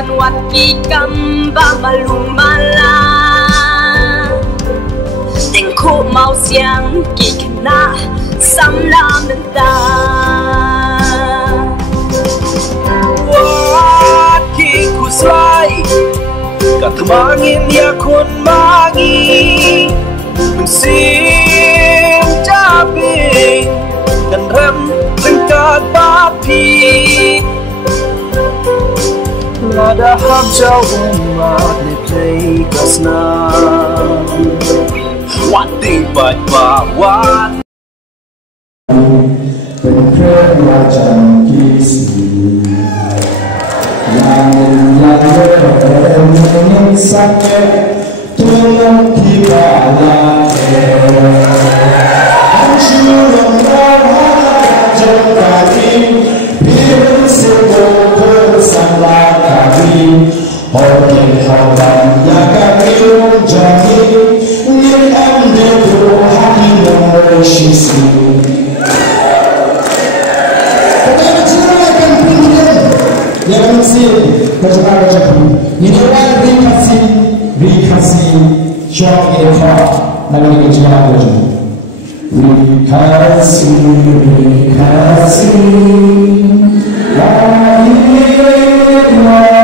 วันวัดกี่กำบ้ามาลุงมาลาแต่งคู่เมาเสียงกี่ขนาดซ้ำน้ำน้ำตาวัดกี่คู่สายกับทำangin ya kun mangi mesin caping dan rem lengkap papi ada hak jauh umat di play kasna one thing but one เป็นเครื่องราชากิสอย่างหนึ่งอย่างเดียวเป็นสักแค่ตัวน้องที่บาลาเออันชูลงเราหาจงกาดิพิมพ์สิโกเพื่อสังลากาดิหอบเก็บหอบบันยากาดิวจอดินิมอันเดดูฮันนี่น้องเรชิสีyang sih berjalan ini orang rikasi short eka nama ini cuma aja rikasi lagi lapang kami kembali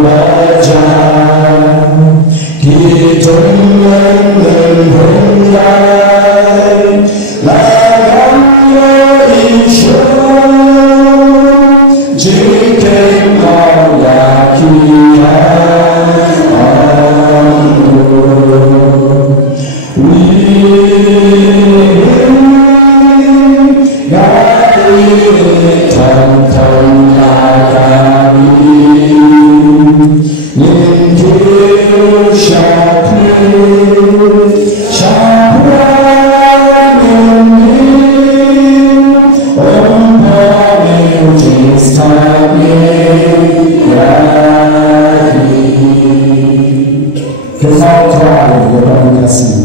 baca kita Kita tahu